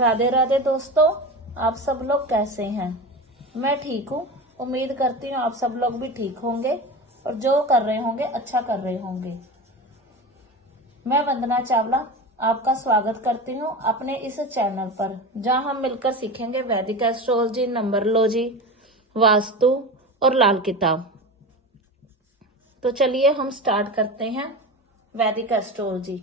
राधे राधे दोस्तों, आप सब लोग कैसे हैं। मैं ठीक हूँ। उम्मीद करती हूँ आप सब लोग भी ठीक होंगे और जो कर रहे होंगे अच्छा कर रहे होंगे। मैं वंदना चावला आपका स्वागत करती हूँ अपने इस चैनल पर, जहाँ हम मिलकर सीखेंगे वैदिक एस्ट्रोलॉजी, नंबरलॉजी, वास्तु और लाल किताब। तो चलिए हम स्टार्ट करते हैं वैदिक एस्ट्रोलॉजी।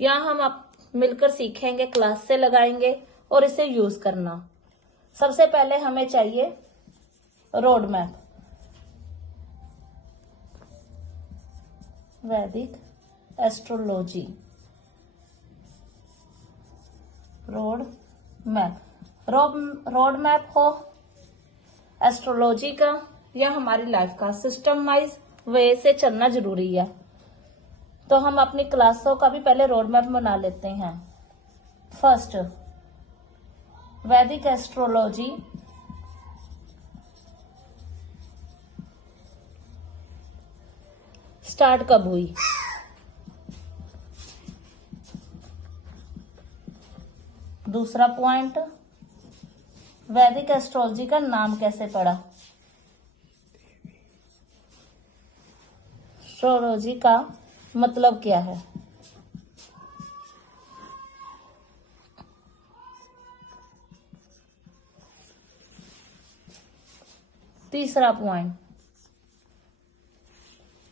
यहाँ हम आप मिलकर सीखेंगे, क्लास से लगाएंगे और इसे यूज करना। सबसे पहले हमें चाहिए रोड मैप। वैदिक astrology road map. Road map हो एस्ट्रोलॉजी का या हमारी लाइफ का सिस्टम वाइज वे से चलना जरूरी है। तो हम अपनी क्लासों का भी पहले रोड मैप बना लेते हैं। फर्स्ट, वैदिक एस्ट्रोलॉजी स्टार्ट कब हुई। दूसरा पॉइंट, वैदिक एस्ट्रोलॉजी का नाम कैसे पड़ा। एस्ट्रोलॉजी का मतलब क्या है। तीसरा पॉइंट,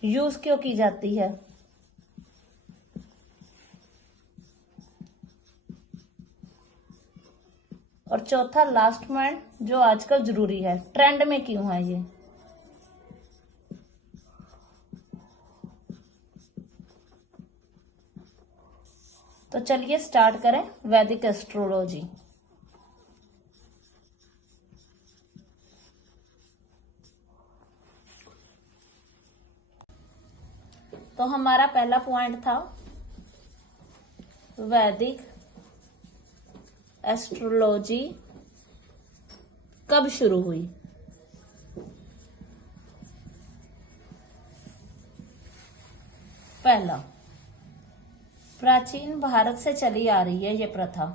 यूज क्यों की जाती है। और चौथा लास्ट पॉइंट, जो आजकल जरूरी है, ट्रेंड में क्यों है ये। तो चलिए स्टार्ट करें वैदिक एस्ट्रोलॉजी। तो हमारा पहला पॉइंट था वैदिक एस्ट्रोलॉजी कब शुरू हुई। पहला, प्राचीन भारत से चली आ रही है ये प्रथा।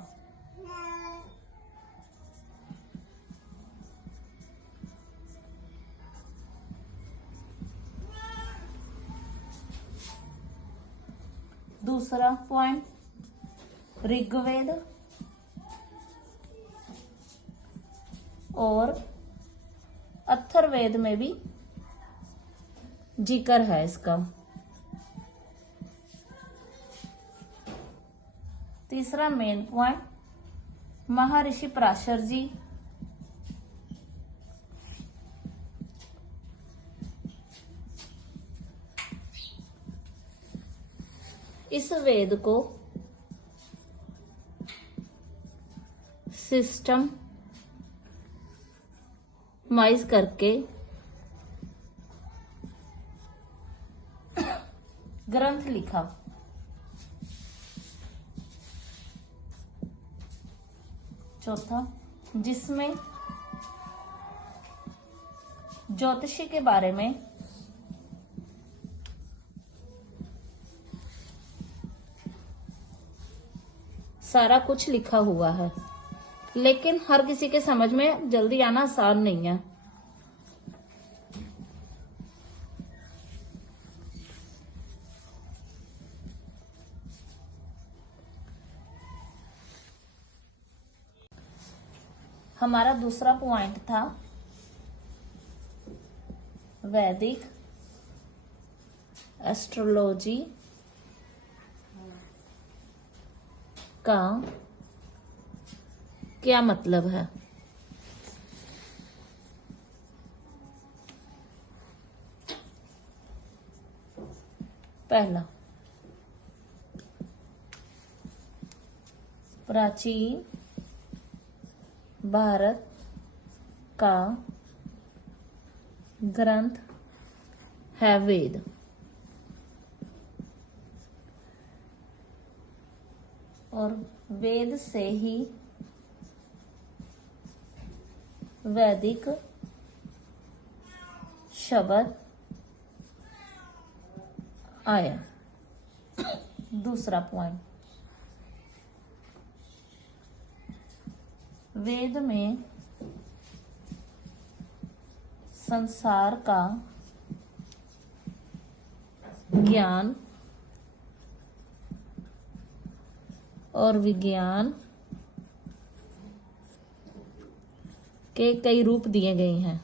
दूसरा पॉइंट, ऋग्वेद और अथर्ववेद में भी जिक्र है इसका। तीसरा मेन पॉइंट, महर्षि पराशर जी इस वेद को सिस्टम माइज करके ग्रंथ लिखा। चौथा, जिसमें ज्योतिषी के बारे में सारा कुछ लिखा हुआ है, लेकिन हर किसी के समझ में जल्दी आना आसान नहीं है। हमारा दूसरा पॉइंट था वैदिक एस्ट्रोलॉजी का क्या मतलब है। पहला, प्राचीन भारत का ग्रंथ है वेद। और वेद से ही वैदिक शब्द आया। दूसरा पॉइंट, वेद में संसार का ज्ञान और विज्ञान के कई रूप दिए गए हैं।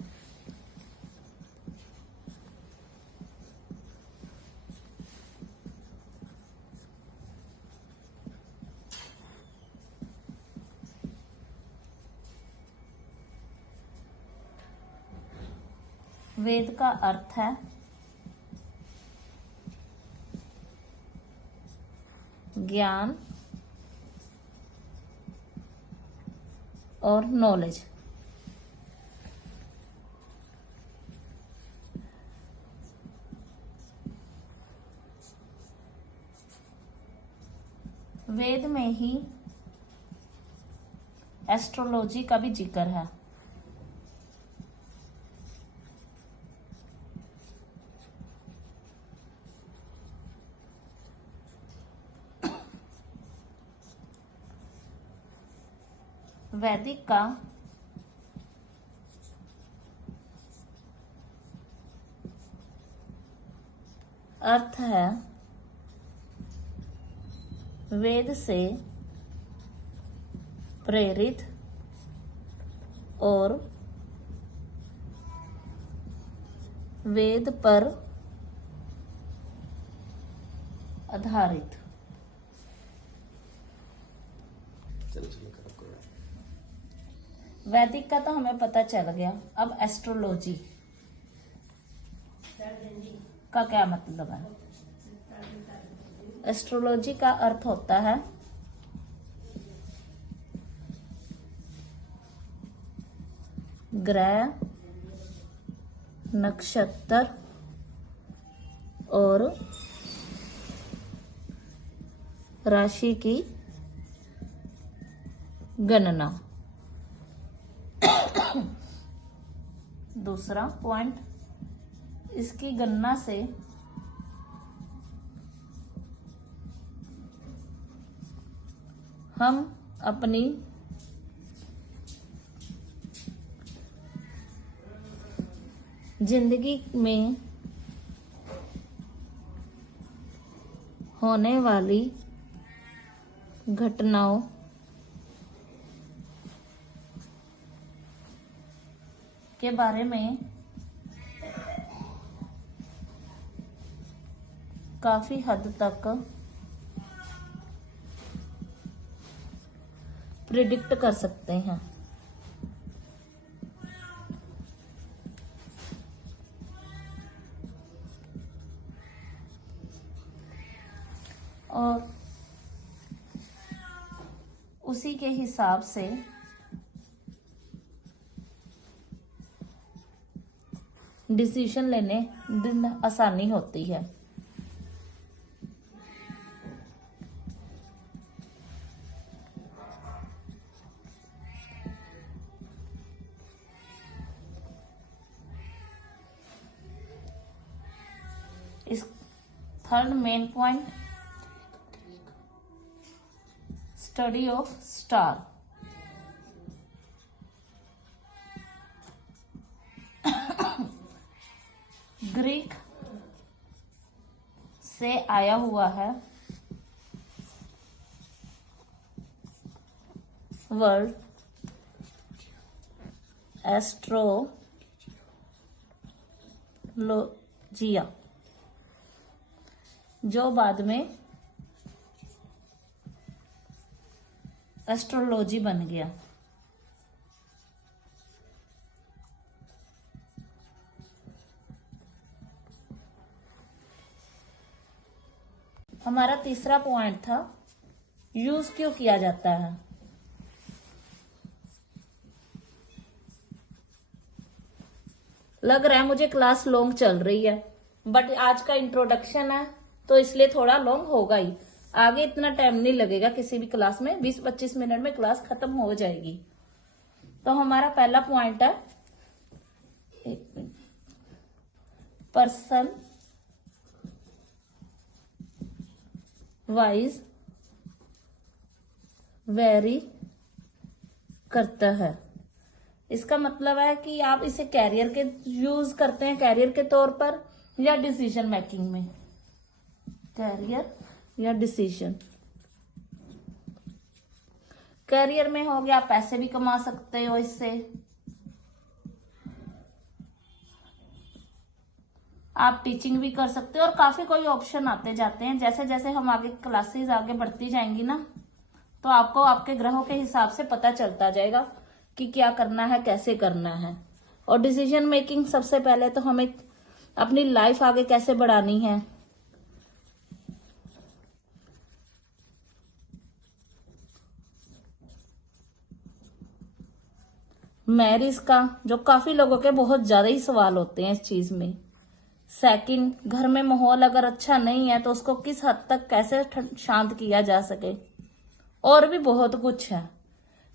वेद का अर्थ है ज्ञान और नॉलेज। वेद में ही एस्ट्रोलॉजी का भी जिक्र है। वैदिक का अर्थ है वेद से प्रेरित और वेद पर आधारित। वैदिक का तो हमें पता चल गया। अब एस्ट्रोलॉजी का क्या मतलब है? एस्ट्रोलॉजी का अर्थ होता है ग्रह, नक्षत्र और राशि की गणना। दूसरा पॉइंट, इसकी गणना से हम अपनी जिंदगी में होने वाली घटनाओं के बारे में काफी हद तक प्रिडिक्ट कर सकते हैं। और उसी के हिसाब से डिसीजन लेने दिन आसानी होती है। इस third main point, study of star. Greek से आया हुआ है वर्ड एस्ट्रोलॉजिया, जो बाद में एस्ट्रोलॉजी बन गया। हमारा तीसरा पॉइंट था यूज क्यों किया जाता है। लग रहा है मुझे क्लास लॉन्ग चल रही है, बट आज का इंट्रोडक्शन है तो इसलिए थोड़ा लॉन्ग होगा ही। आगे इतना टाइम नहीं लगेगा किसी भी क्लास में, 20-25 मिनट में क्लास खत्म हो जाएगी। तो हमारा पहला पॉइंट है पर्सन वाइज वेरी करता है। इसका मतलब है कि आप इसे कैरियर के यूज करते हैं, कैरियर के तौर पर या डिसीजन मेकिंग में। कैरियर या डिसीजन। कैरियर में हो गया, आप पैसे भी कमा सकते हो इससे, आप टीचिंग भी कर सकते हो और काफी कोई ऑप्शन आते जाते हैं। जैसे जैसे हम आगे क्लासेस आगे बढ़ती जाएंगी ना, तो आपको आपके ग्रहों के हिसाब से पता चलता जाएगा कि क्या करना है, कैसे करना है। और डिसीजन मेकिंग, सबसे पहले तो हमें अपनी लाइफ आगे कैसे बढ़ानी है, मैरिज का, जो काफी लोगों के बहुत ज्यादा ही सवाल होते हैं इस चीज में। सेकंड, घर में माहौल अगर अच्छा नहीं है तो उसको किस हद तक कैसे शांत किया जा सके, और भी बहुत कुछ है।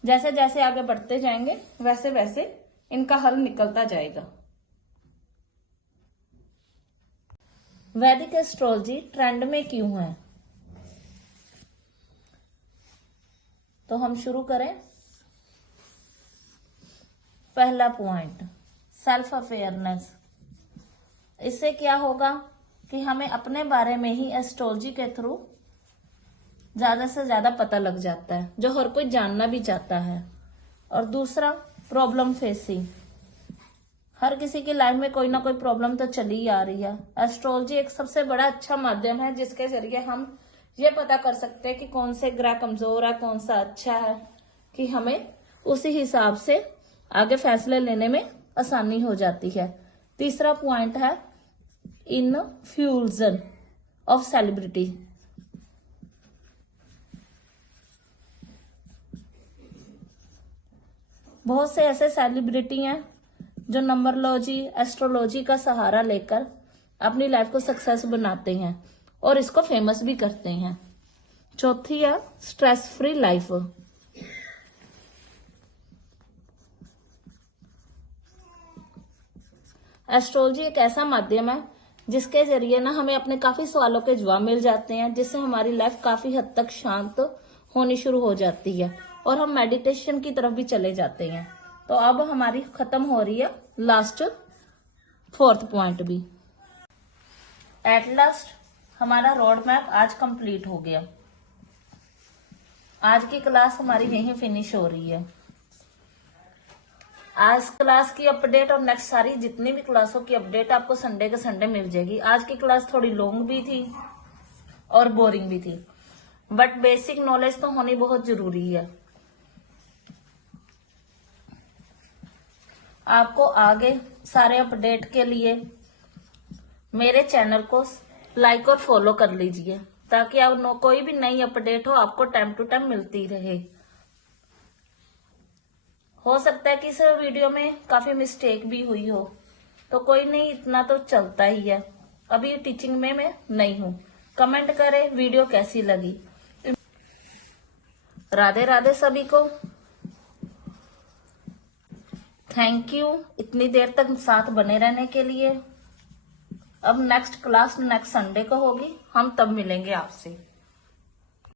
जैसे जैसे आगे बढ़ते जाएंगे वैसे वैसे इनका हल निकलता जाएगा। वैदिक एस्ट्रोलॉजी ट्रेंड में क्यों है, तो हम शुरू करें। पहला पॉइंट, सेल्फ अवेयरनेस। इससे क्या होगा कि हमें अपने बारे में ही एस्ट्रोलॉजी के थ्रू ज्यादा से ज्यादा पता लग जाता है, जो हर कोई जानना भी चाहता है। और दूसरा, प्रॉब्लम फेसिंग। हर किसी की लाइफ में कोई ना कोई प्रॉब्लम तो चली आ रही है। एस्ट्रोलॉजी एक सबसे बड़ा अच्छा माध्यम है जिसके जरिए हम ये पता कर सकते हैं कि कौन से ग्रह कमजोर है, कौन सा अच्छा है, कि हमें उसी हिसाब से आगे फैसले लेने में आसानी हो जाती है। तीसरा पॉइंट है इन्फ्यूजन ऑफ सेलिब्रिटी। बहुत से ऐसे सेलिब्रिटी हैं जो नंबरलॉजी, एस्ट्रोलॉजी का सहारा लेकर अपनी लाइफ को सक्सेस बनाते हैं और इसको फेमस भी करते हैं। चौथी है स्ट्रेस फ्री लाइफ। एस्ट्रोलॉजी एक ऐसा माध्यम है जिसके जरिए ना हमें अपने काफी सवालों के जवाब मिल जाते हैं, जिससे हमारी लाइफ काफी हद तक शांत होनी शुरू हो जाती है और हम मेडिटेशन की तरफ भी चले जाते हैं। तो अब हमारी खत्म हो रही है लास्ट 4th पॉइंट भी। एट लास्ट हमारा रोड मैप आज कंप्लीट हो गया। आज की क्लास हमारी यहीं फिनिश हो रही है। आज क्लास की अपडेट और नेक्स्ट सारी जितनी भी क्लासों की अपडेट आपको संडे के संडे मिल जाएगी। आज की क्लास थोड़ी लॉन्ग भी थी और बोरिंग भी थी, बट बेसिक नॉलेज तो होनी बहुत जरूरी है। आपको आगे सारे अपडेट के लिए मेरे चैनल को लाइक और फॉलो कर लीजिए, ताकि आप कोई भी नई अपडेट हो आपको टाइम टू टाइम मिलती रहे। हो सकता है कि इस वीडियो में काफी मिस्टेक भी हुई हो, तो कोई नहीं, इतना तो चलता ही है। अभी टीचिंग में मैं नहीं हूँ। कमेंट करें वीडियो कैसी लगी। राधे राधे सभी को। थैंक यू इतनी देर तक साथ बने रहने के लिए। अब नेक्स्ट क्लास नेक्स्ट संडे को होगी, हम तब मिलेंगे आपसे।